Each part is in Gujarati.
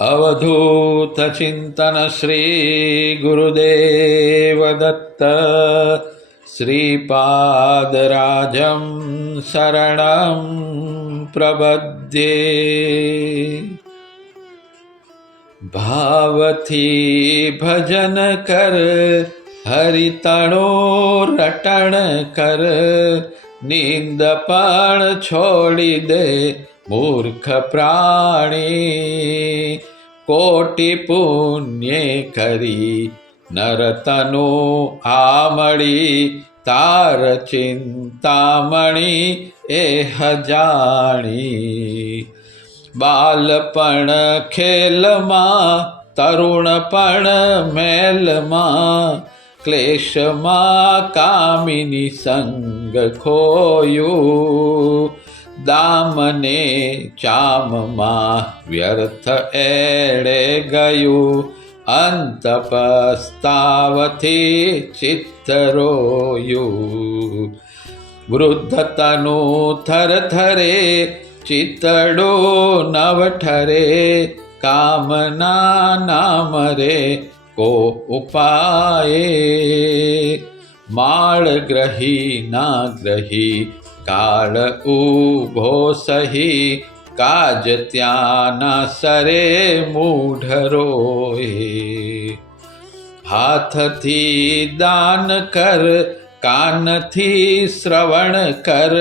अवधूत चिंतन श्री गुरुदेव दत्त श्रीपादराजं शरणं प्रपद्ये। भावथी भजन कर हरितणो रटण कर, नींद पण छोड़ी दे मूर्ख प्राणी। कोटि पुण्य करी नरतनु आमड़ी, तार चिंतामणि एह जाणी। बालपण खेल मां तरुणपण मेल मां, क्लेश मां कामिनी संग खोयु। दामने चाम मां व्यर्थ एड़े गयु, अंत पस्तावथी चित्त रोयु। वृद्ध तनु थर थरे चितड़ो नव ठरे, कामना नाम रे को उपाये। माळ ग्रही ना ग्रही काल ऊभो सही, काज त्याना सरे मूढ़ रोए। हाथ थी दान कर कान थी श्रवण कर,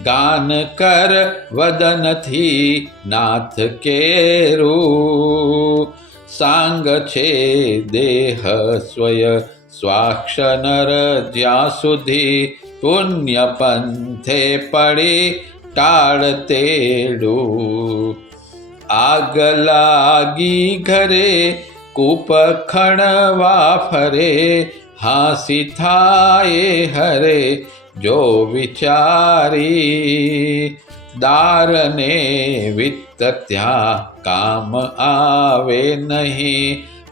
गान कर वदन थी नाथ केरू। सांग छे देह स्वय स्वाक्ष नर ज्या सुधी, पुण्य पंथे पड़ी टाळतेडू। आग लागी घरे कूप खणवा फरे, हांसी थाए हरे जो विचारी। दारने वित्त त्या काम आवे नहीं,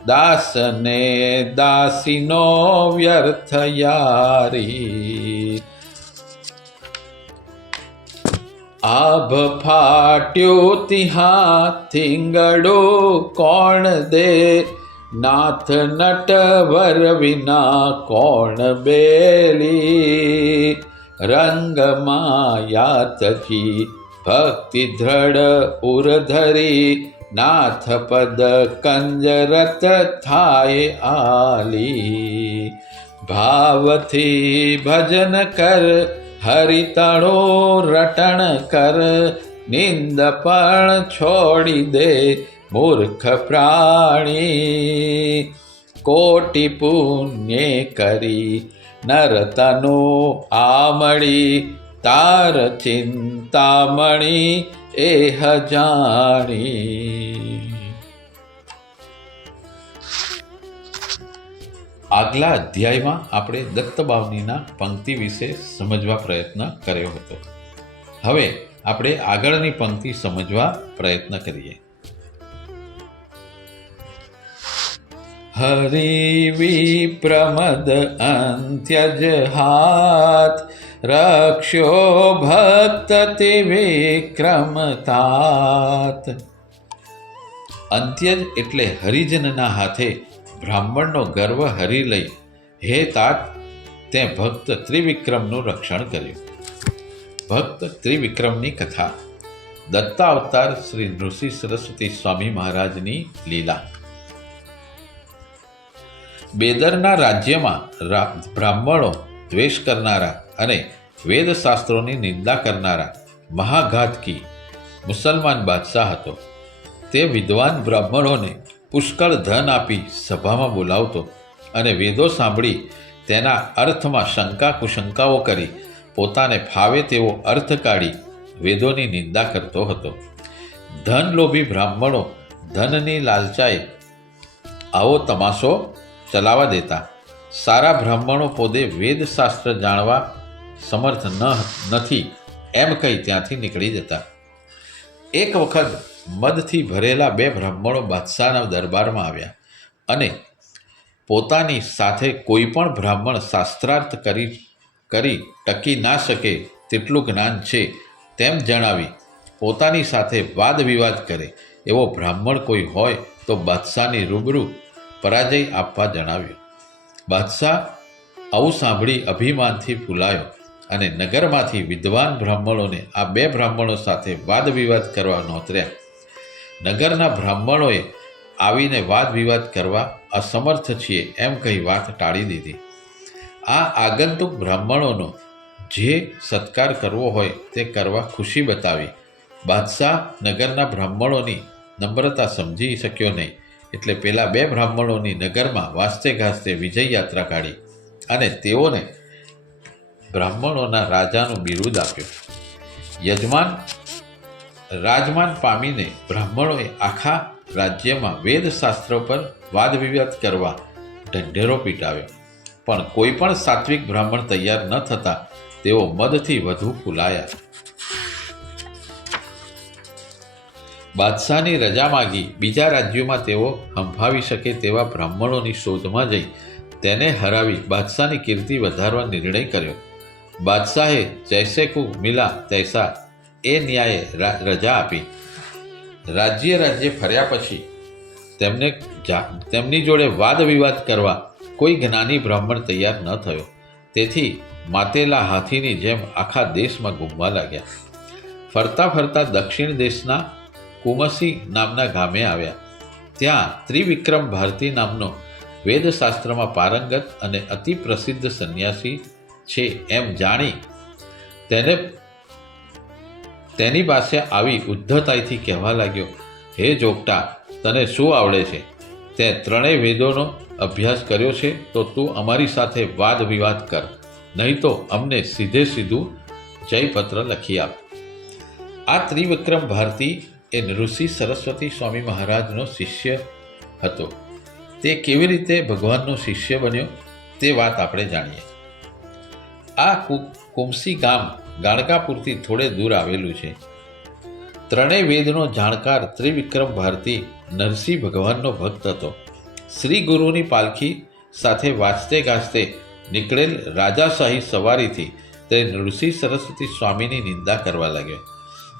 दासने दासीनो व्यर्थ यारी। आभ फाट्यो तिहा थिंगड़ो कौन दे, नाथ नटवर विना कौन बेली। रंग माया तकी भक्ति दृढ़ उरधरी, नाथ पद कंजरत थाय आली। भावथी भजन कर हरितणो रटण कर, निंद पण छोड़ी दे मूर्ख प्राणी। कोटि पुण्य करी नरतनु आमड़ी, तार चिंतामणि एह जाणी। આગલા અધ્યાયમાં આપણે દત્તબાવનીના પંક્તિ વિશે સમજવા પ્રયત્ન કર્યો હતો. હવે આપણે આગળની પંક્તિ સમજવા પ્રયત્ન કરીએ. હરિ વિપ્રમદ અંત્યજ હાથ, રક્ષ્યો ભક્ત તે વિક્રમ तात. અંત્યજ એટલે હરિજનના હાથે બ્રાહ્મણનો ગર્વ હરી લઈ, હે तात તે ભક્ત ત્રિવિક્રમનું રક્ષણ કર્યું. ભક્ત ત્રિવિક્રમની કથા. દત્તાવતાર શ્રી નૃસિંહ સરસ્વતી સ્વામી મહારાજની લીલા. બેદરના રાજ્યમાં બ્રાહ્મણો દ્વેષ કરનારા અને વેદશાસ્ત્રોની નિંદા કરનારા મહાઘાતકી મુસલમાન બાદશાહ હતો. તે વિદ્વાન બ્રાહ્મણોને પુષ્કળ ધન આપી સભામાં બોલાવતો અને વેદો સાંભળી તેના અર્થમાં શંકા કુશંકાઓ કરી પોતાને ફાવે તેવો અર્થ કાઢી વેદોની નિંદા કરતો હતો. ધનલોભી બ્રાહ્મણો ધનની લાલચાએ આવો તમાશો ચલાવવા દેતા. સારા બ્રાહ્મણો પોતે વેદશાસ્ત્ર જાણવા સમર્થ નથી એમ કહી ત્યાંથી નીકળી જતા. એક વખત મદથી ભરેલા બે બ્રાહ્મણો બાદશાહના દરબારમાં આવ્યા અને પોતાની સાથે કોઈ પણ બ્રાહ્મણ શાસ્ત્રાર્થ કરી ટકી ના શકે તેટલું જ્ઞાન છે તેમ જણાવી પોતાની સાથે વાદ વિવાદ કરે એવો બ્રાહ્મણ કોઈ હોય તો બાદશાહની રૂબરૂ પરાજય આપવા જણાવ્યું. બાદશાહ આવું સાંભળી અભિમાનથી ફૂલાયો અને નગરમાંથી વિદ્વાન બ્રાહ્મણોને આ બે બ્રાહ્મણો સાથે વાદ વિવાદ કરવા નોતર્યા. નગરના બ્રાહ્મણોએ આવીને વાદ વિવાદ કરવા અસમર્થ છીએ એમ કહી વાત ટાળી દીધી. આ આગંતુક બ્રાહ્મણોનો જે સત્કાર કરવો હોય તે કરવા ખુશી બતાવી. બાદશાહ નગરના બ્રાહ્મણોની નમ્રતા સમજી શક્યો નહીં, એટલે પેલા બે બ્રાહ્મણોની નગરમાં વાસ્તે ગાસ્તે વિજય યાત્રા કાઢી અને તેઓને બ્રાહ્મણોના રાજાનું બિરુદ આપ્યું. રાજમાન પામીને બ્રાહ્મણોએ આખા રાજ્યમાં વેદશાસ્ત્રો પર વાદ વિવાદ કરવા ઢંઢેરો પીટાવ્યો, પણ કોઈ પણ સાત્વિક બ્રાહ્મણ તૈયાર ન થતા તેઓ મદથી વધુ ફૂલાયા. બાદશાહની રજા માગી બીજા રાજ્યોમાં તેઓ હંફાવી શકે તેવા બ્રાહ્મણોની શોધમાં જઈ તેને હરાવી બાદશાહની કીર્તિ વધારવા નિર્ણય કર્યો. બાદશાહે જૈસે કુ મિલા તૈસા એ ન્યાયે રજા આપી. રાજ્ય ફર્યા પછી તેમની જોડે વાદ વિવાદ કરવા કોઈ જ્ઞાની બ્રાહ્મણ તૈયાર ન થયો. તેથી માતેલા હાથીની જેમ આખા દેશમાં ઘૂમવા લાગ્યા. ફરતા ફરતા દક્ષિણ દેશના કુમસી નામના ગામે આવ્યા. ત્યાં ત્રિવિક્રમ ભારતી નામનો વેદશાસ્ત્રમાં પારંગત અને અતિ પ્રસિદ્ધ સંન્યાસી છે એમ જાણી તેની પાસે આવી ઉદ્ધતાઈથી કહેવા લાગ્યો, હે જોગટા, તને શું આવડે છે? તે ત્રણેય વેદોનો અભ્યાસ કર્યો છે તો તું અમારી સાથે વાદ વિવાદ કર, નહીં તો અમને સીધે સીધું જયપત્ર લખી આપ. આ ત્રિવિક્રમ ભારતી એ ઋષિ સરસ્વતી સ્વામી મહારાજનો શિષ્ય હતો. તે કેવી રીતે ભગવાનનો શિષ્ય બન્યો તે વાત આપણે જાણીએ. આ કુમસી ગામ ગાણકાપુરથી થોડે દૂર આવેલું છે. ત્રણેય વેદનો જાણકાર ત્રિવિક્રમ ભારતી નરસિંહ ભગવાનનો ભક્ત હતો. શ્રી ગુરુની પાલખી સાથે વાજતે ગાજતે નીકળેલ રાજાશાહી સવારીથી તે ઋષિ સરસ્વતી સ્વામીની નિંદા કરવા લાગ્યો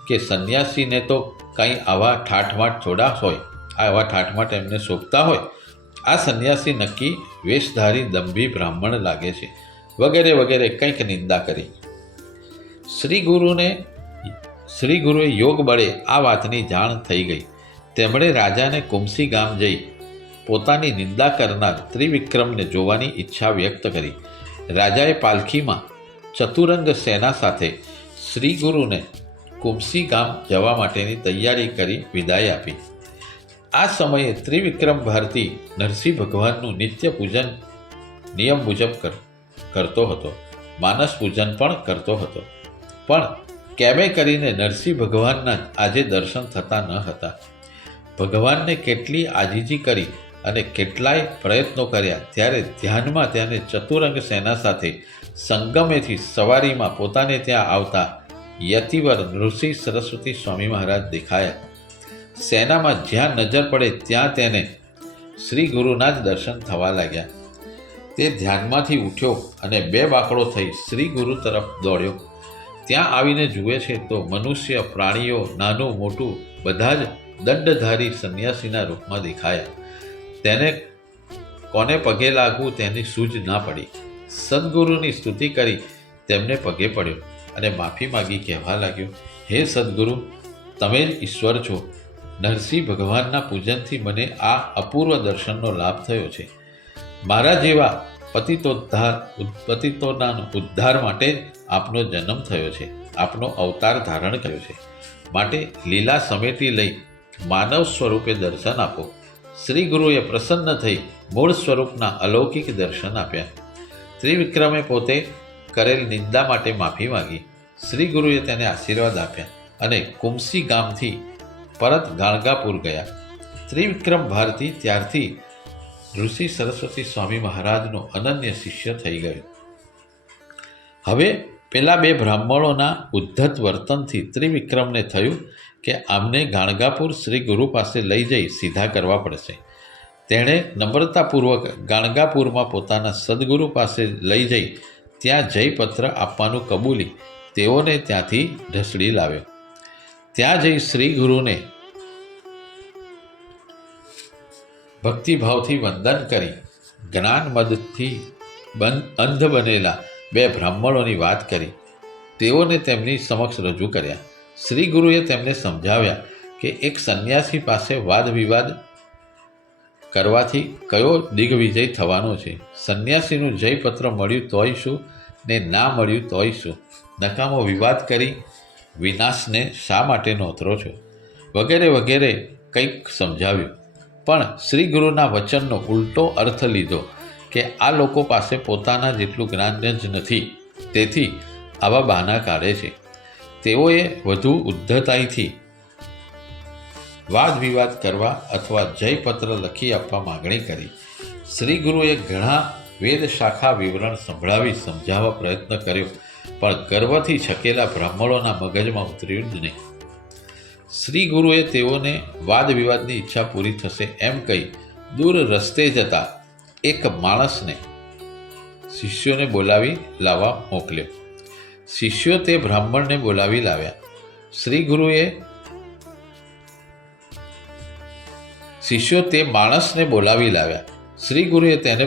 કે સંન્યાસીને તો કંઈ આવા ઠાઠમાઠ થોડા હોય, આવા ઠાઠમાઠ એમને શોભતા હોય. આ સંન્યાસી નક્કી વેશધારી દંભી બ્રાહ્મણ લાગે છે, વગેરે વગેરે કંઈક નિંદા કરી. શ્રી ગુરુએ યોગ બળે આ વાતની જાણ થઈ ગઈ. તેમણે રાજાને કુમસી ગામ જઈ પોતાની નિંદા કરનાર ત્રિવિક્રમને જોવાની ઈચ્છા વ્યક્ત કરી. રાજાએ પાલખીમાં ચતુરંગ સેના સાથે શ્રી ગુરુને કુમસી ગામ જવા માટેની તૈયારી કરી વિદાય આપી. આ સમયે ત્રિવિક્રમ ભારતી નરસિંહ ભગવાનનું નિત્ય પૂજન નિયમ મુજબ કરતો હતો. માનસ પૂજન પણ કરતો હતો, પણ કેમે કરીને નરસિંહ ભગવાનના આજે દર્શન થતા ન હતા. ભગવાનને કેટલી આજીજી કરી અને કેટલાય પ્રયત્નો કર્યા, ત્યારે ધ્યાનમાં તેને ચતુરંગ સેના સાથે સંગમેથી સવારીમાં પોતાને ત્યાં આવતા યતિવર ઋષિ સરસ્વતી સ્વામી મહારાજ દેખાયા. સેનામાં જ્યાં નજર પડે ત્યાં તેને શ્રી ગુરુના જ દર્શન થવા લાગ્યા. તે ધ્યાનમાંથી ઉઠ્યો અને બે બાકડો થઈ શ્રી ગુરુ તરફ દોડ્યો. ત્યાં આવીને જુએ છે તો મનુષ્ય, પ્રાણીઓ, નાનું મોટું બધા જ દંડધારી સંન્યાસીના રૂપમાં દેખાયા. તેને કોને પગે લાગવું તેની સૂઝ ના પડી. સદગુરુની સ્તુતિ કરી તેમને પગે પડ્યો અને માફી માગી કહેવા લાગ્યો, હે સદગુરુ, તમે જ ઈશ્વર છો. નરસિંહ ભગવાનના પૂજનથી મને આ અપૂર્વ દર્શનનો લાભ થયો છે. મારા જેવા પતિતોના ઉદ્ધાર માટે જ આપનો જન્મ થયો છે, આપનો અવતાર ધારણ કર્યો છે. માટે લીલા સમેટી લઈ માનવ સ્વરૂપે દર્શન આપો. શ્રી ગુરુએ પ્રસન્ન થઈ મૂળ સ્વરૂપના અલૌકિક દર્શન આપ્યા. ત્રિવિક્રમે પોતે કરેલ નિંદા માટે માફી માગી. શ્રી ગુરુએ તેને આશીર્વાદ આપ્યા અને કુમસી ગામથી પરત ગાણગાપુર ગયા. ત્રિવિક્રમ ભારતી ત્યારથી ઋષિ સરસ્વતી સ્વામી મહારાજનો અનન્ય શિષ્ય થઈ ગયો. હવે પેલા બે બ્રાહ્મણોના ઉદ્ધત વર્તનથી ત્રિવિક્રમને થયું કે આમને ગાણગાપુર શ્રી ગુરુ પાસે લઈ જઈ સીધા કરવા પડશે. તેણે નમ્રતાપૂર્વક ગાણગાપુરમાં પોતાના સદગુરુ પાસે લઈ જઈ ત્યાં જયપત્ર આપવાનું કબૂલી તેઓને ત્યાંથી ઢસડી લાવ્યો. ત્યાં જઈ શ્રી ગુરુને ભક્તિભાવથી વંદન કરી જ્ઞાન મદથી અંધ બનેલા બે બ્રાહ્મણોની વાત કરી તેઓને તેમની સમક્ષ રજૂ કર્યા. શ્રી ગુરુએ તેમને સમજાવ્યા કે એક સંન્યાસી પાસે વાદ વિવાદ કરવાથી કયો દિગ્વિજય થવાનો છે. સંન્યાસીનું જયપત્ર મળ્યું તોય શું ને ના મળ્યું તોય શું? નકામો વિવાદ કરી વિનાશને શા માટે નોતરો છો? વગેરે વગેરે કંઈક સમજાવ્યું. પણ શ્રી ગુરુના વચનનો ઉલટો અર્થ લીધો કે આ લોકો પાસે પોતાના જેટલું જ્ઞાન જ નથી, તેથી આવા બહાના કાઢે છે. તેઓએ વધુ ઉદ્ધતાઈથી વાદ વિવાદ કરવા અથવા જયપત્ર લખી આપવા માગણી કરી. શ્રી ગુરુએ ઘણા વેદ શાખા વિવરણ સંભળાવી સમજાવવા પ્રયત્ન કર્યો, પણ ગર્વથી છકેલા બ્રાહ્મણોના મગજમાં ઉતર્યું જ નહીં. શ્રી ગુરુએ તેઓને વાદ વિવાદની ઈચ્છા પૂરી થશે એમ કહી દૂર રસ્તે જતા એક માણસને શિષ્યોને બોલાવી લાવવા મોકલ્યો. શિષ્યો તે બ્રાહ્મણને બોલાવી લાવ્યા. શિષ્યો તે માણસને બોલાવી લાવ્યા. શ્રી ગુરુએ તેને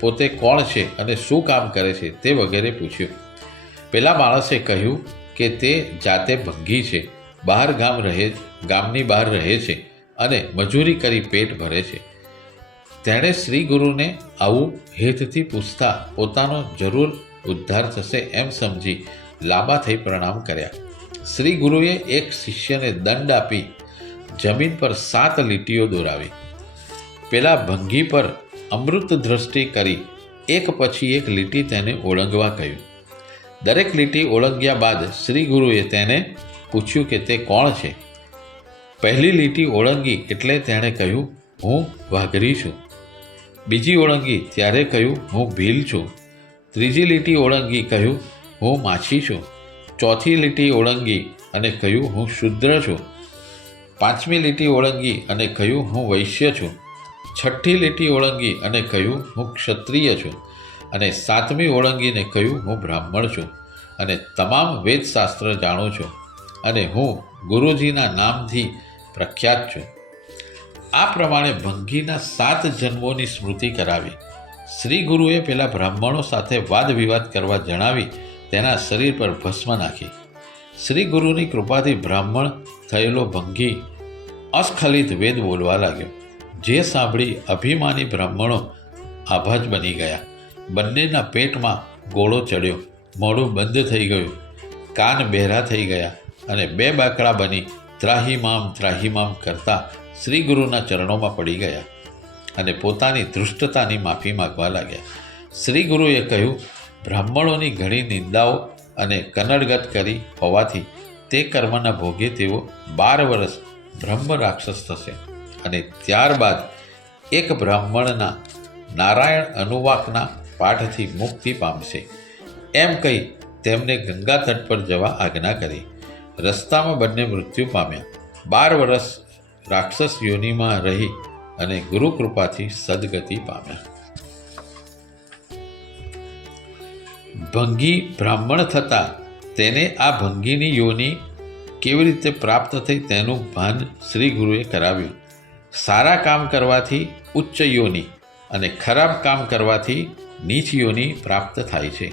પોતે કોણ છે અને શું કામ કરે છે તે વગેરે પૂછ્યું. પેલા માણસે કહ્યું કે તે જાતે ભંગી છે, ગામની બહાર રહે છે અને મજૂરી કરી પેટ ભરે છે. તેણે શ્રી ગુરુને આવું હેતથી પૂછતા પોતાનો જરૂર ઉદ્ધાર થશે એમ સમજી લાંબા થઈ પ્રણામ કર્યા. શ્રી ગુરુએ એક શિષ્યને દંડ આપી જમીન પર 7 લીટીઓ દોરાવી. પેલા ભંગી પર અમૃત દ્રષ્ટિ કરી એક પછી એક લીટી તેને ઓળંગવા કહ્યું. દરેક લીટી ઓળંગ્યા બાદ શ્રી ગુરુએ તેને પૂછ્યું કે તે કોણ છે. પહેલી લીટી ઓળંગી એટલે તેણે કહ્યું, હું વાઘરી છું. બીજી ઓળંગી ત્યારે કહ્યું, હું ભીલ છું. ત્રીજી લીટી ઓળંગી કહ્યું, હું માછી છું. ચોથી લીટી ઓળંગી અને કહ્યું, હું શુદ્ર છું. પાંચમી લીટી ઓળંગી અને કહ્યું, હું વૈશ્ય છું. છઠ્ઠી લીટી ઓળંગી અને કહ્યું, હું ક્ષત્રિય છું. અને સાતમી ઓળંગીને કહ્યું, હું બ્રાહ્મણ છું અને તમામ વેદશાસ્ત્ર જાણું છું અને હું ગુરુજીના નામથી પ્રખ્યાત છું. આ પ્રમાણે ભંગીના 7 જન્મોની સ્મૃતિ કરાવી. શ્રી ગુરુએ પેલા બ્રાહ્મણો સાથે વાદ વિવાદ કરવા જણાવી તેના શરીર પર ભસ્મ નાખી. શ્રી ગુરુની કૃપાથી બ્રાહ્મણ થયેલો ભંગી અસ્ખલિત વેદ બોલવા લાગ્યો. જે સાંભળી અભિમાની બ્રાહ્મણો આભાજ બની ગયા. બંનેના પેટમાં ગોળો ચડ્યો, મોઢું બંધ થઈ ગયું, કાન બહેરા થઈ ગયા અને 2 બાકડા બની ત્રાહીમામ કરતા શ્રી ગુરુના ચરણોમાં પડી ગયા અને પોતાની ધૃષ્ટતાની માફી માગવા લાગ્યા. શ્રી ગુરુએ કહ્યું, બ્રાહ્મણોની ઘણી નિંદાઓ અને કનડગત કરી હોવાથી તે કર્મના ભોગે તેઓ 12 વર્ષ બ્રહ્મ રાક્ષસ થશે અને ત્યારબાદ એક બ્રાહ્મણના નારાયણ અનુવાકના પાઠથી મુક્તિ પામશે. એમ કહી તેમને ગંગા તટ પર જવા આજ્ઞા કરી. રસ્તામાં બંને મૃત્યુ પામ્યા. 12 વર્ષ રાક્ષસ યોનિમાં રહી અને ગુરુ કૃપાથી સદગતિ પામ્યા. ભંગી બ્રાહ્મણ થતાં તેને આ ભંગીની યોનિ કેવી રીતે પ્રાપ્ત થઈ તેનું ભાન શ્રી ગુરુએ કરાવ્યું. સારા કામ કરવાથી ઉચ્ચ યોનિ અને ખરાબ કામ કરવાથી નીચ યોનિ પ્રાપ્ત થાય છે.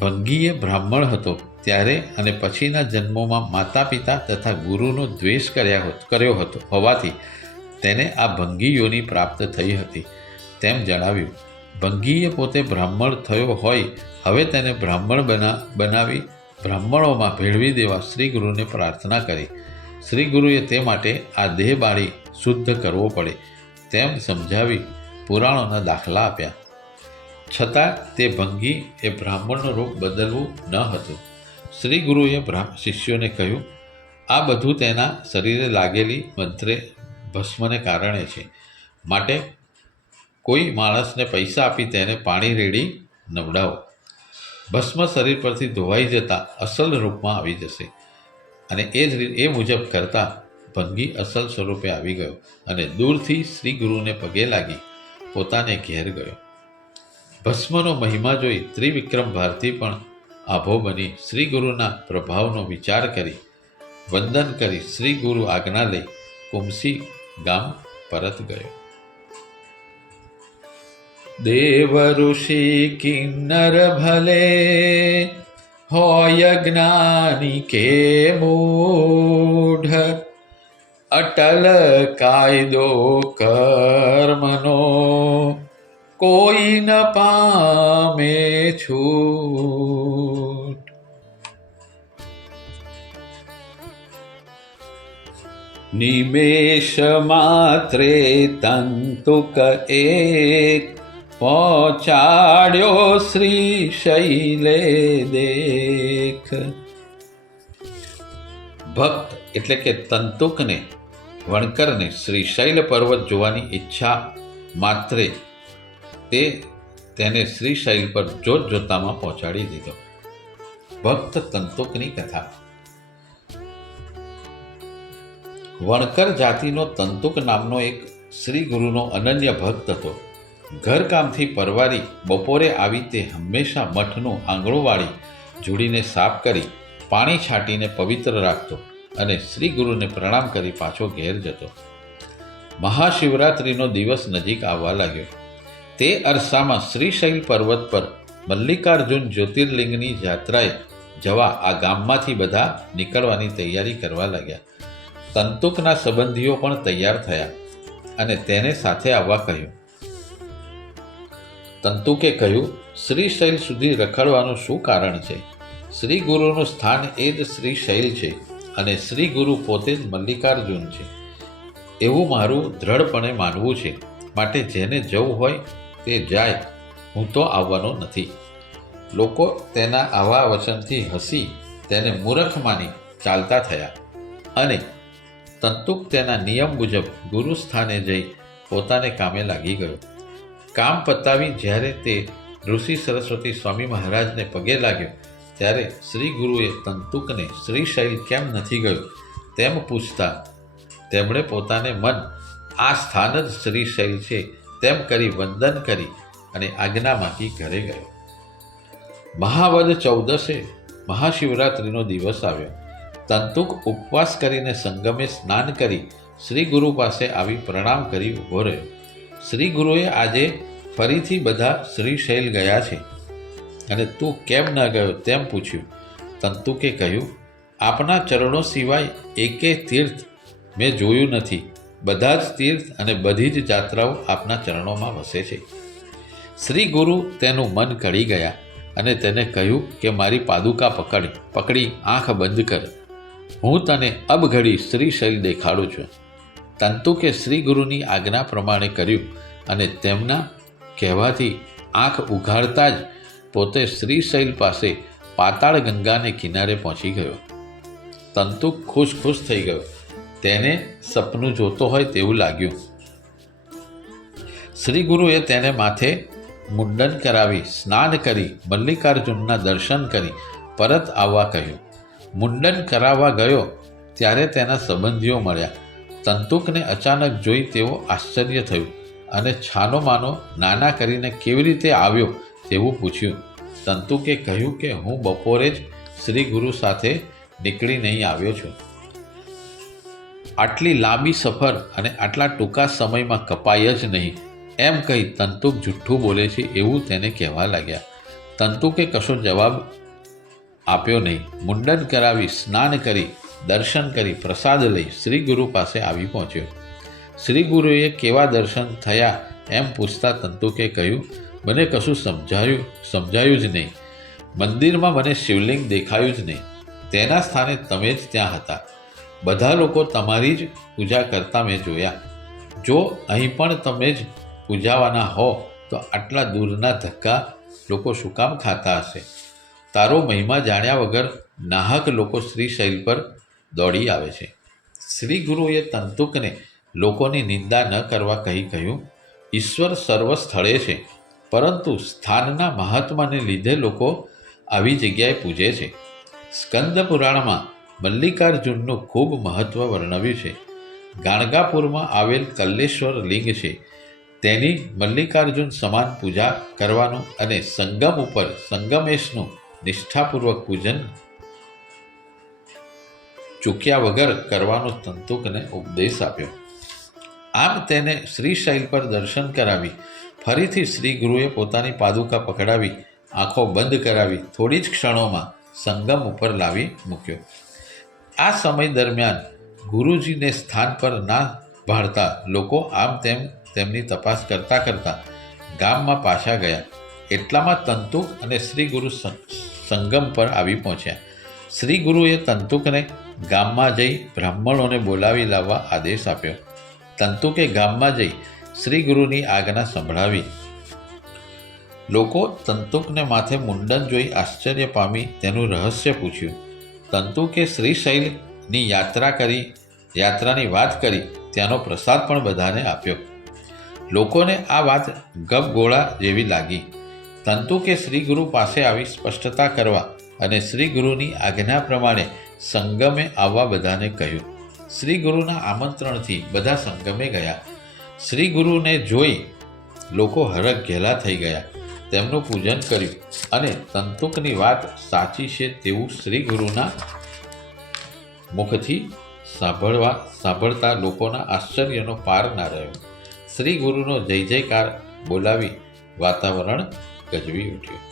ભંગીએ બ્રાહ્મણ હતો ત્યારે અને પછીના જન્મોમાં માતા પિતા તથા ગુરુનો દ્વેષ કર્યો હતો હોવાથી તેને આ ભંગી યોનિ પ્રાપ્ત થઈ હતી તેમ જણાવ્યું. ભંગીએ પોતે બ્રાહ્મણ થયો હોય હવે તેને બ્રાહ્મણ બનાવી બ્રાહ્મણોમાં ભેળવી દેવા શ્રી ગુરુને પ્રાર્થના કરી. શ્રી ગુરુએ તે માટે આ દેહ બાળી શુદ્ધ કરવો પડે તેમ સમજાવી પુરાણોના દાખલા આપ્યા. છતાં તે ભંગી એ બ્રાહ્મણનું રૂપ બદલવું ન હતું. શ્રી ગુરુએ શિષ્યોને કહ્યું, આ બધું તેના શરીરે લાગેલી મંત્રે ભસ્મને કારણે છે. માટે કોઈ માણસને પૈસા આપી તેને પાણી રેડી નવડાવો. ભસ્મ શરીર પરથી ધોવાઈ જતાં અસલ રૂપમાં આવી જશે. અને એ મુજબ કરતાં ભંગી અસલ સ્વરૂપે આવી ગયો અને દૂરથી શ્રી ગુરુને પગે લાગી પોતાને ઘેર ગયો. ભસ્મનો મહિમા જોઈ ત્રિવિક્રમ ભારતી પણ આભો બની શ્રી ગુરુના પ્રભાવનો વિચાર કરી વંદન કરી શ્રી ગુરુ આજ્ઞા લઈ કુમસી ગામ પરત ગયો. દેવ ઋષિ કિન્નર ભલે હોય જ્ઞાની કે મૂઢ, અટલ કાયદો કર્મનો કોઈ ન પામે છૂટ. નિમેષ માત્રે તંતુક એક પહોંચાડ્યો શ્રી શૈલે દેખ. ભક્ત એટલે કે તંતુકને, વણકરને શ્રી શૈલ પર્વત જોવાની ઈચ્છા માત્રે તેને શ્રી શૈલ પર જોતજોતામાં પહોંચાડી દીધો. ભક્ત તંતુકની કથા. વણકર જાતિનો તંતુક નામનો એક શ્રી ગુરુનો અનન્ય ભક્ત હતો. ઘરકામથી પરવારી બપોરે આવી તે હંમેશા મઠનું આંગણું વાળી જોડીને સાફ કરી પાણી છાંટીને પવિત્ર રાખતો અને શ્રી ગુરુને પ્રણામ કરી પાછો ઘેર જતો. મહાશિવરાત્રિનો દિવસ નજીક આવવા લાગ્યો. તે અરસામાં શ્રીશૈલ પર્વત પર મલ્લિકાર્જુન જ્યોતિર્લિંગની યાત્રાએ જવા આ ગામમાંથી બધા નીકળવાની તૈયારી કરવા લાગ્યા. તંતુકના સંબંધીઓ પણ તૈયાર થયા અને તેને સાથે આવવા કહ્યું. તંતુકે કહ્યું, શ્રીશૈલ સુધી રખડવાનું શું કારણ છે? શ્રી ગુરુનું સ્થાન એ જ શ્રીશૈલ છે અને શ્રી ગુરુ પોતે જ મલ્લિકાર્જુન છે એવું મારું દ્રઢપણે માનવું છે. માટે જેને જવું હોય તે જાય, હું તો આવવાનો નથી. લોકો તેના આવા વચનથી હસી તેને મૂર્ખ માની ચાલતા થયા અને તંતુક તેના નિયમ મુજબ ગુરુ સ્થાને જઈ પોતાને કામે લાગી ગયો. કામ પતાવી જ્યારે તે ઋષિ સરસ્વતી સ્વામી મહારાજને પગે લાગ્યો ત્યારે શ્રી ગુરુએ તંતુકને શ્રીશૈલ કેમ નથી ગયો તેમ પૂછતા તેમણે પોતાને મન આ સ્થાન જ શ્રીશૈલ છે તેમ કરી વંદન કરી અને આજ્ઞા માંગી ઘરે ગયો. મહાવદ 14 મહાશિવરાત્રિનો દિવસ આવ્યો. તંતુક ઉપવાસ કરીને સંગમે સ્નાન કરી શ્રી ગુરુ પાસે આવી પ્રણામ કરી ઊભો રહ્યો. શ્રી ગુરુએ આજે ફરીથી બધા શ્રીશૈલ ગયા છે અને તું કેમ ન ગયો તેમ પૂછ્યું. તંતુકે કહ્યું, આપના ચરણો સિવાય એકે તીર્થ મેં જોયું નથી. બધા જ તીર્થ અને બધી જ જાત્રાઓ આપના ચરણોમાં વસે છે. શ્રી ગુરુ તેનું મન કળી ગયા અને તેને કહ્યું કે મારી પાદુકા પકડી આંખ બંધ કર. હું તને અબઘડી શ્રીશૈલ દેખાડું છું. તંતુકે શ્રી ગુરુની આજ્ઞા પ્રમાણે કર્યું અને તેમના કહેવાથી આંખ ઉઘાડતા જ પોતે શ્રીશૈલ પાસે પાતાળ ગંગાને કિનારે પહોંચી ગયો. તંતુક ખુશ થઈ ગયો. તેને સપનું જોતો હોય તેવું લાગ્યું. શ્રી ગુરુએ તેને માથે મુંડન કરાવી સ્નાન કરી મલ્લિકાર્જુનના દર્શન કરી પરત આવવા કહ્યું. મુંડન કરાવવા ગયો ત્યારે તેના સંબંધીઓ મળ્યા. તંતુકને અચાનક જોઈ તેઓ આશ્ચર્ય થયું અને છાનો માનો નાના કરીને કેવી રીતે આવ્યો તેવું પૂછ્યું. તંતુકે કહ્યું કે હું બપોરે જ શ્રી ગુરુ સાથે નીકળી નહીં આવ્યો છું. આટલી લાંબી સફર અને આટલા ટૂંકા સમયમાં કપાય જ નહીં એમ કહી તંતુક જુઠ્ઠું બોલે છે એવું તેને કહેવા લાગ્યા. તંતુકે કશો જવાબ આપ્યો નહીં. મુંડન કરાવી સ્નાન કરી દર્શન કરી પ્રસાદ લઈ શ્રી ગુરુ પાસે આવી પહોંચ્યો. શ્રી ગુરુએ કેવા દર્શન થયા એમ પૂછતા તંતુકે કહ્યું, મને કશું સમજાયું જ નહીં. મંદિરમાં મને શિવલિંગ દેખાયું જ નહીં. તેના સ્થાને તમે જ ત્યાં હતા. બધા લોકો તમારી જ પૂજા કરતા મેં જોયા. જો અહીં પણ તમે જ પૂજાવાના હો તો આટલા દૂરના ધક્કા લોકો શું કામ ખાતા હશે? તારો મહિમા જાણ્યા વગર નાહક લોકો શ્રીશૈલ પર દોડી આવે છે. શ્રી ગુરુએ તંતુકને લોકોની નિંદા ન કરવા કહ્યું, ઈશ્વર સર્વ સ્થળે છે, પરંતુ સ્થાનના મહાત્માને લીધે લોકો આવી જગ્યાએ પૂજે છે. સ્કંદ પુરાણમાં મલ્લિકાર્જુનનું ખૂબ મહત્ત્વ વર્ણવ્યું છે. ગાણગાપુરમાં આવેલ કલ્લેશ્વર લિંગ છે. તેની મલ્લિકાર્જુન સમાન પૂજા કરવાનું અને સંગમ ઉપર સંગમેશનું નિષ્ઠાપૂર્વક પૂજન ચૂક્યા વગર કરવાનો તંતુકને ઉપદેશ આપ્યો. આમ તેને શ્રીશૈલ પર દર્શન કરાવી ફરીથી શ્રી ગુરુએ પોતાની પાદુકા પકડાવી આંખો બંધ કરાવી થોડી જ ક્ષણોમાં સંગમ ઉપર લાવી મૂક્યો. આ સમય દરમિયાન ગુરુજીને સ્થાન પર ના ભાળતા લોકો આમ તેમ તેમની તપાસ કરતાં કરતાં ગામમાં પાછા ગયા. એટલામાં તંતુક અને શ્રી ગુરુ સંગમ પર આવી પહોંચ્યા. શ્રી ગુરુએ તંતુકને ગામમાં જઈ બ્રાહ્મણોને બોલાવી લાવવા આદેશ આપ્યો. તંતુકે ગામમાં જઈ શ્રી ગુરુની આજ્ઞા સંભળાવી. લોકો તંતુકને માથે મુંડન જોઈ આશ્ચર્ય પામી તેનું રહસ્ય પૂછ્યું. તંતુકે શ્રીશૈલની યાત્રાની વાત કરી ત્યાંનો પ્રસાદ પણ બધાને આપ્યો. લોકોને આ વાત ગપગોળા જેવી લાગી. તંતુકે શ્રી ગુરુ પાસે આવી સ્પષ્ટતા કરવા અને શ્રી ગુરુની આજ્ઞા પ્રમાણે સંગમે આવવા બધાને કહ્યું. શ્રી ગુરુના આમંત્રણથી બધા સંગમે ગયા. શ્રી ગુરુને જોઈ લોકો હરખઘેલા થઈ ગયા. તેમનું પૂજન કર્યું અને તંતુકની વાત સાચી છે તેવું શ્રી ગુરુના મુખથી સાંભળતા લોકોના આશ્ચર્યનો પાર ના રહ્યો. શ્રી ગુરુનો જય જયકાર બોલાવી વાતાવરણ ગજવી ઉઠ્યું.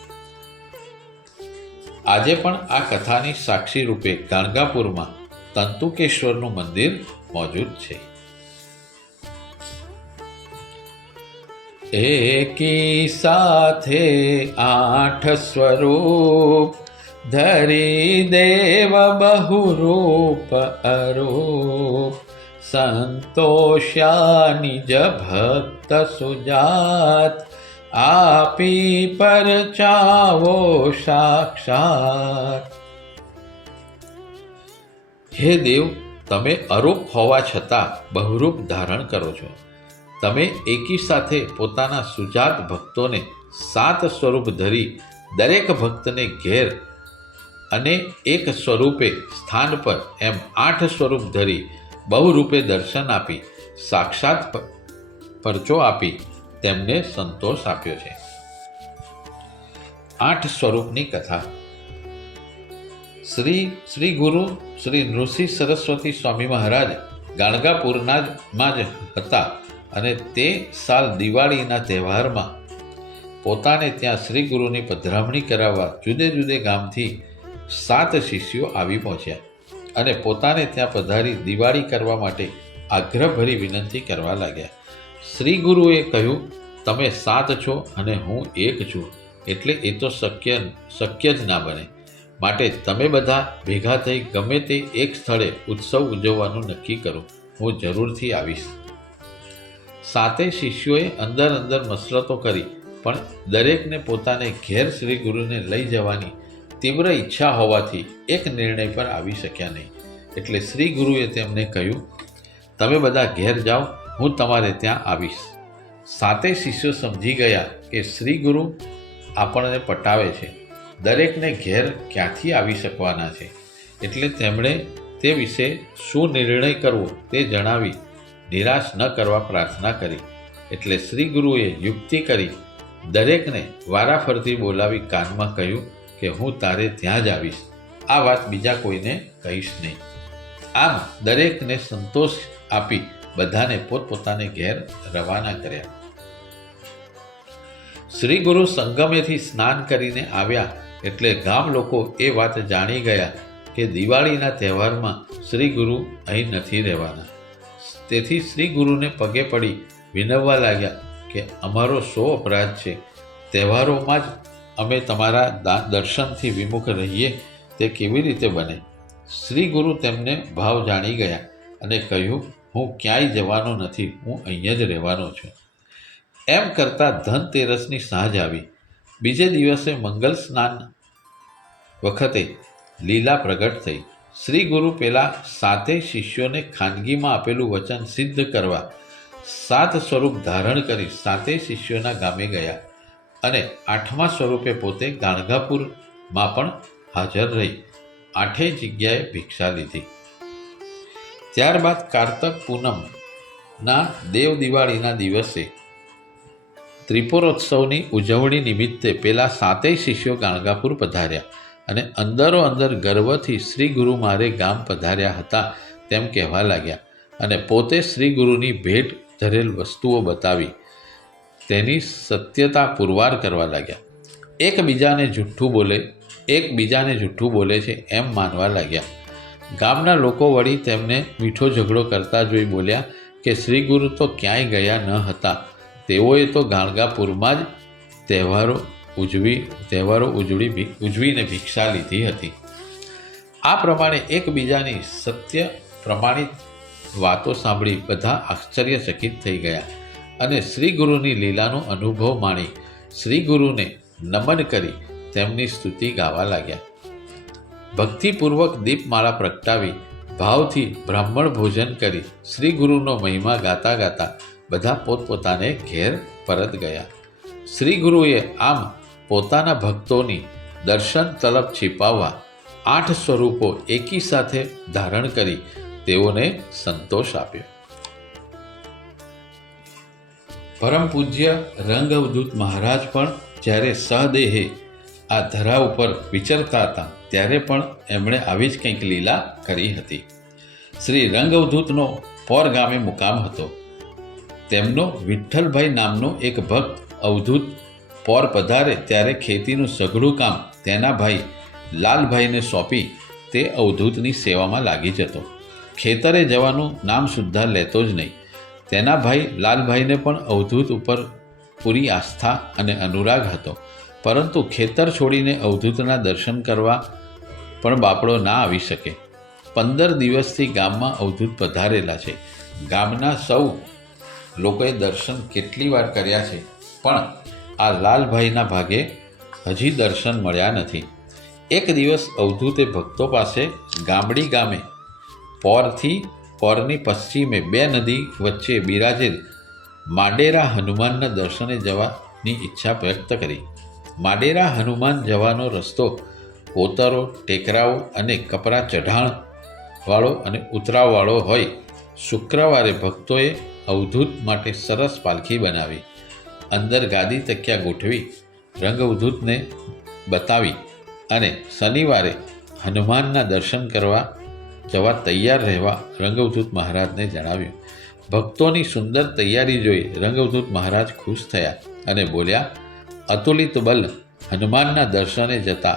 આજે પણ આ કથાની સાક્ષી રૂપે ગાણગાપુરમાં તંતુકેશ્વરનું મંદિર મોજૂદ છે. એકી સાથે 8 સ્વરૂપ ધરી દેવ બહુરૂપ અરૂપ સંતોષ્યા નિજ ભક્ત સુજાત આપી પરચાવો સાક્ષાત. હે દેવ, તમે અરૂપ હોવા છતાં બહુરૂપ ધારણ કરો છો. તમે એકી સાથે પોતાના સુજાત ભક્તોને 7 સ્વરૂપ ધરી દરેક ભક્તને ઘેર અને એક સ્વરૂપે સ્થાન પર એમ 8 સ્વરૂપ ધરી બહુરૂપે દર્શન આપી સાક્ષાત પરચો આપી તેમને સંતોષ આપ્યો છે. 8 સ્વરૂપની કથા. શ્રી ગુરુ શ્રી નૃસિંહ સરસ્વતી સ્વામી મહારાજ ગાણગાપુરમાં જ હતા અને તે સાલ દિવાળીના તહેવારમાં પોતાને ત્યાં શ્રી ગુરુની પધરામણી કરાવવા જુદે જુદે ગામથી 7 શિષ્યો આવી પહોંચ્યા અને પોતાને ત્યાં પધારી દિવાળી કરવા માટે આગ્રહભરી વિનંતી કરવા લાગ્યા. શ્રી ગુરુએ કહ્યું, તમે 7 છો અને હું 1 છું, એટલે એ તો શક્ય જ ના બને. માટે તમે બધા ભેગા થઈ ગમે તે એક સ્થળે ઉત્સવ ઉજવવાનું નક્કી કરો. હું જરૂરથી આવીશ. 7 શિષ્યોએ અંદર મસરતો કરી, પણ દરેકને પોતાને ઘેર શ્રી ગુરુને લઈ જવાની તીવ્ર ઈચ્છા હોવાથી એક નિર્ણય પર આવી શક્યા નહીં. એટલે શ્રી ગુરુએ તેમને કહ્યું, તમે બધા ઘેર જાઓ, હું તમારે ત્યાં આવીશ. 7 શિષ્યો સમજી ગયા કે શ્રી ગુરુ આપણને પટાવે છે, દરેકને ઘેર ક્યાંથી આવી શકવાના છે. એટલે તેમણે તે વિશે શું નિર્ણય કરવો તે જણાવી નિરાશ ન કરવા પ્રાર્થના કરી. એટલે શ્રી ગુરુએ યુક્તિ કરી દરેકને વારાફરતી બોલાવી કાનમાં કહ્યું કે હું તારે ત્યાં જ આવીશ, આ વાત બીજા કોઈને કહીશ નહીં. આમ દરેકને સંતોષ આપી બધાને પોતપોતાને ઘેર રવાના કર્યા. શ્રી ગુરુ સંગમેથી સ્નાન કરીને આવ્યા એટલે ગામ લોકો એ વાત જાણી ગયા કે દિવાળીના તહેવારમાં શ્રી ગુરુ અહીં નથી રહેવાના. તેથી શ્રી ગુરુને પગે પડી વિનવવા લાગ્યા કે અમારો શો અપરાધ છે, તહેવારોમાં જ અમે તમારા દર્શનથી વિમુખ રહીએ તે કેવી રીતે બને. શ્રી ગુરુ તેમને ભાવ જાણી ગયા અને કહ્યું, હું ક્યાંય જવાનો નથી, હું અહીંયા જ રહેવાનો છું. એમ કરતાં ધનતેરસની સાંજ આવી. બીજે દિવસે મંગલ સ્નાન વખતે લીલા પ્રગટ થઈ. શ્રી ગુરુ પેલા 7 શિષ્યોને ખાનગીમાં આપેલું વચન સિદ્ધ કરવા 7 સ્વરૂપ ધારણ કરી 7 શિષ્યોના ગામે ગયા અને 8મા સ્વરૂપે પોતે ગાણગાપુરમાં પણ હાજર રહી 8 જગ્યાએ ભિક્ષા લીધી. ત્યારબાદ કારતક પૂનમના દેવ દિવાળીના દિવસે ત્રિપુરોત્સવની ઉજવણી નિમિત્તે પેલા 7 શિષ્યો ગાણગાપુર પધાર્યા અને અંદર ગર્વથી શ્રી ગુરુ મારે ગામ પધાર્યા હતા તેમ કહેવા લાગ્યા અને પોતે શ્રી ગુરુની ભેટ ધરેલ વસ્તુઓ બતાવી. તેની સત્યતા પુરવાર કરવા લાગ્યા. એકબીજાને જૂઠું બોલે છે એમ માનવા લાગ્યા. ગામના લોકો વળી તેમને મીઠો ઝઘડો કરતા જોઈ બોલ્યા કે શ્રી ગુરુ તો ક્યાંય ગયા ન હતા, તેઓએ તો ગાણગાપુરમાં જ તહેવારો ઉજવીને ભિક્ષા લીધી હતી. આ પ્રમાણે એકબીજાની સત્ય પ્રમાણિત વાતો સાંભળી બધા આશ્ચર્યચકિત થઈ ગયા અને શ્રી ગુરુની લીલાનો અનુભવ માણી શ્રી ગુરુને નમન કરી તેમની સ્તુતિ ગાવા લાગ્યા. ભક્તિપૂર્વક દીપમાળા પ્રગટાવી ભાવથી બ્રાહ્મણ ભોજન કરી શ્રી ગુરુનો મહિમા ગાતા ગાતા બધા પોતપોતાને ઘેર પરત ગયા. શ્રી ગુરુએ આમ પોતાના ભક્તોની દર્શન તલબ छिपाવવા 8 સ્વરૂપો એકી સાથે ધારણ કરી તેઓને સંતોષ આપ્યો. પરમ પૂજ્ય રંગ અવધૂત મહારાજ પણ જ્યારે સહદેહે આ ધરા ઉપર વિચરતા હતા ત્યારે પણ એમણે આવી જ કંઈક લીલા કરી હતી. શ્રી રંગ અવધૂતનો પોર ગામે મુકામ હતો. તેમનો વિઠ્ઠલભાઈ નામનો એક ભક્ત અવધૂત પોર પધારે ત્યારે ખેતીનું સઘળું કામ તેના ભાઈ લાલભાઈને સોંપી તે અવધૂતની સેવામાં લાગી જતો. ખેતરે જવાનું નામ સુદ્ધા લેતો જ નહીં. તેના ભાઈ લાલભાઈને પણ અવધૂત ઉપર પૂરી આસ્થા અને અનુરાગ હતો, પરંતુ ખેતર છોડીને અવધૂતના દર્શન કરવા પણ બાપડો ના આવી શકે. 15 દિવસથી ગામમાં અવધૂત પધારેલા છે. ગામના સૌ લોકોએ દર્શન કેટલી વાર કર્યા છે, પણ આ લાલભાઈના ભાગે હજી દર્શન મળ્યા નથી. એક દિવસ અવધૂતે ભક્તો પાસે ગામડી ગામે પોરની પશ્ચિમે 2 નદી વચ્ચે બિરાજેલ માડેરા હનુમાનના દર્શને જવાની ઈચ્છા વ્યક્ત કરી. માડેરા હનુમાન જવાનો રસ્તો કોતરો, ટેકરાઓ અને કપરા ચઢાણવાળો અને ઉતરાવવાળો હોય. શુક્રવારે ભક્તોએ અવધૂત માટે સરસ પાલખી બનાવી અંદર ગાદી તકિયા ગોઠવી રંગ અવધૂતને બતાવી અને શનિવારે હનુમાનના દર્શન કરવા જવા તૈયાર રહેવા રંગ અવધૂત મહારાજને જણાવ્યું. ભક્તોની સુંદર તૈયારી જોઈ રંગ અવધૂત મહારાજ ખુશ થયા અને બોલ્યા, અતુલિત બલ હનુમાનના દર્શને જતા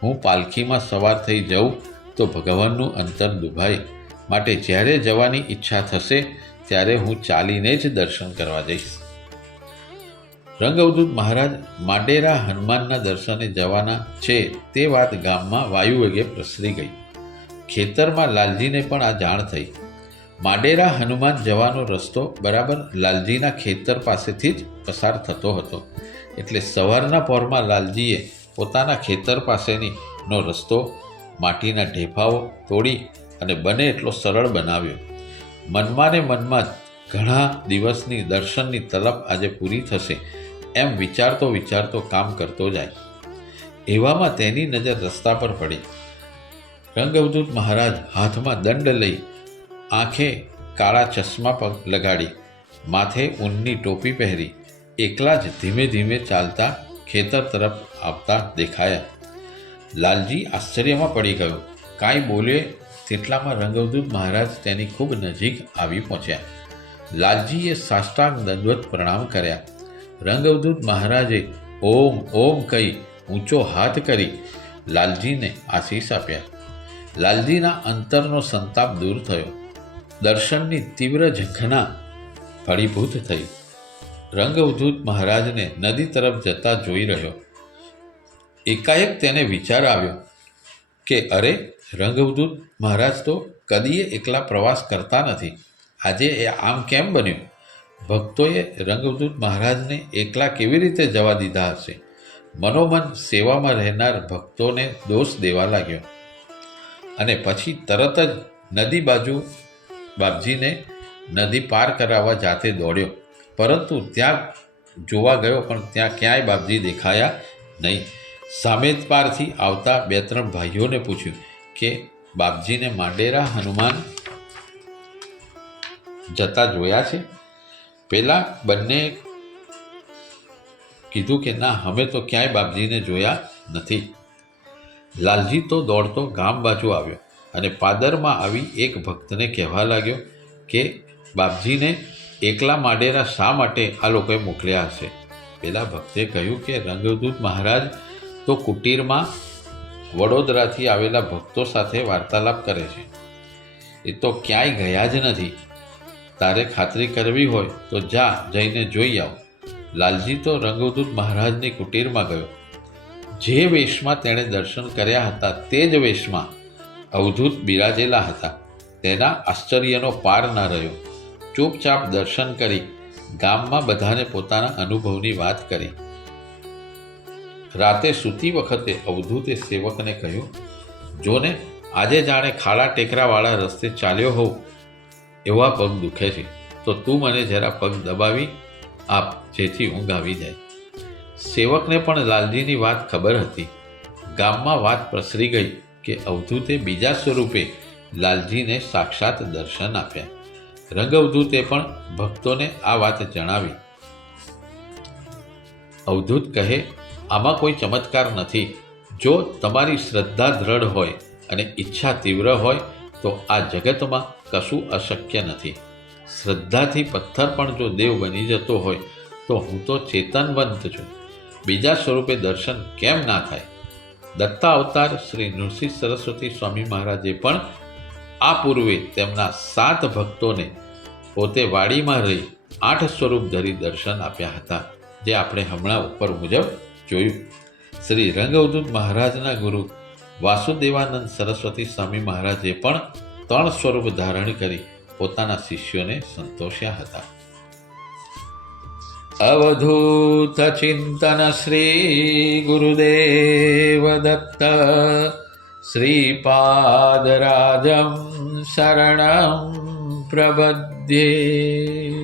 હું પાલખીમાં સવાર થઈ જાઉં તો ભગવાનનું અંતર દુભાય, માટે જ્યારે જવાની ઈચ્છા થશે ત્યારે હું ચાલીને જ દર્શન કરવા જઈશ. રંગ અવધૂત મહારાજ માડેરા હનુમાનના દર્શને જવાના છે તે વાત ગામમાં વાયુવેગે પ્રસરી ગઈ. ખેતરમાં લાલજીને પણ આ જાણ થઈ. માડેરા હનુમાન જવાનો રસ્તો બરાબર લાલજીના ખેતર પાસેથી જ પસાર થતો હતો, એટલે સવારના પહોરમાં લાલજીએ પોતાના ખેતર પાસેનો રસ્તો માટીના ઢેફાઓ તોડી અને બને એટલો સરળ બનાવ્યો. મનમાં ને મનમાં ઘણા દિવસની દર્શનની તલબ આજે પૂરી થશે એમ વિચારતો કામ કરતો જાય. એવામાં તેની નજર રસ્તા પર પડી. રંગ અવધૂત મહારાજ હાથમાં દંડ લઈ, આંખે કાળા ચશ્મા પગ લગાડી, માથે ઊનની ટોપી પહેરી એકલા જ ધીમે ધીમે ચાલતા ખેતર તરફ આવતા દેખાયા. લાલજી આશ્ચર્યમાં પડી ગયો. કાંઈ બોલ્યો તેટલામાં રંગ અવધૂત મહારાજ તેની ખૂબ નજીક આવી પહોંચ્યા. લાલજીએ સાષ્ટાંગ દંડવત પ્રણામ કર્યા. રંગ અવધૂત મહારાજે ઓમ ઓમ કહી ઊંચો હાથ કરી લાલજીને આશીષ આપ્યા. લાલજીના અંતરનો સંતાપ દૂર થયો. દર્શનની તીવ્ર ઝંખના ફળીભૂત થઈ. રંગ અવધૂત મહારાજને નદી તરફ જતા જોઈ રહ્યો. એકાએક તેને વિચાર આવ્યો કે અરે, રંગ અવધૂત મહારાજ તો કદીએ એકલા પ્રવાસ કરતા નથી, આજે એ આમ કેમ બન્યું? ભક્તોએ રંગ અવધૂત મહારાજને એકલા કેવી રીતે જવા દીધા હશે? મનોમન સેવામાં રહેનાર ભક્તોને દોષ દેવા લાગ્યો અને પછી તરત જ નદી બાજુ બાપજીને નદી પાર કરાવવા જાતે દોડ્યો. પરંતુ ત્યાં જોવા ગયો પણ ત્યાં ક્યાંય બાપજી દેખાયા નહીં. સામે પારથી આવતા 2-3 ભાઈઓને પૂછ્યું કે બાપજીને માડેરા હનુમાન જતા જોયા છે? પેલા બંને કીધું કે ના, અમે તો ક્યાંય બાપજીને જોયા નથી. લાલજી તો દોડતો ગામ બાજુ આવ્યો અને પાદરમાં આવી એક ભક્તને કહેવા લાગ્યો કે બાપજીને એકલા માડેરા શા માટે આ લોકોએ મોકલ્યા હશે? પેલા ભક્તે કહ્યું કે રંગદૂત મહારાજ તો કુટીરમાં વડોદરાથી આવેલા ભક્તો સાથે વાર્તાલાપ કરે છે. એ તો ક્યાંય ગયા જ નથી. તારે ખાતરી કરવી હોય તો જઈને જોઈ આવ. લાલજી તો રંગદૂત મહારાજની કુટીરમાં ગયો. જે વેશમાં તેણે દર્શન કર્યા હતા તે જ વેશમાં અવધૂત બિરાજેલા હતા. તેના આશ્ચર્યનો પાર ન રહ્યો. ચૂપચાપ દર્શન કરી ગામમાં બધાને પોતાના અનુભવની વાત કરી. રાતે સૂતી વખતે અવધૂતે સેવકને કહ્યું, જોને આજે જાણે ખાડા ટેકરાવાળા રસ્તે ચાલ્યો હોઉં એવા પગ દુખે છે, તો તું મને જરા પગ દબાવી આપ, જેથી ઊંઘ આવી જાય. સેવકને પણ લાલજીની વાત ખબર હતી. ગામમાં વાત પ્રસરી ગઈ કે અવધૂતે બીજા સ્વરૂપે લાલજીને સાક્ષાત દર્શન આપ્યા. રંગઅવધૂતે પણ ભક્તોને આ વાત જણાવી. અવધૂત કહે, આમાં કોઈ ચમત્કાર નથી. જો તમારી શ્રદ્ધા દ્રઢ હોય અને ઈચ્છા તીવ્ર હોય તો આ જગતમાં કશું અશક્ય નથી. શ્રદ્ધાથી પથ્થર પણ જો દેવ બની જતો હોય તો હું તો ચેતનવંત છું. બીજા સ્વરૂપે દર્શન કેમ ના થાય? દત્તા અવતાર શ્રી નૃસિંહ સરસ્વતી સ્વામી મહારાજે પણ આ પૂર્વે તેમના 7 ભક્તોને પોતે વાડીમાં રહી 8 સ્વરૂપ ધરી દર્શન આપ્યા હતા, જે આપણે હમણાં ઉપર મુજબ જોયું. શ્રી રંગઅવધૂત મહારાજના ગુરુ વાસુદેવાનંદ સરસ્વતી સ્વામી મહારાજે પણ 3 સ્વરૂપ ધારણ કરી પોતાના શિષ્યોને સંતોષ્યા હતા. અવધૂત ચિંતન શ્રી ગુરુદેવ દત્ત શ્રીપાદરાજમ શરણમ પ્રબધ્યે.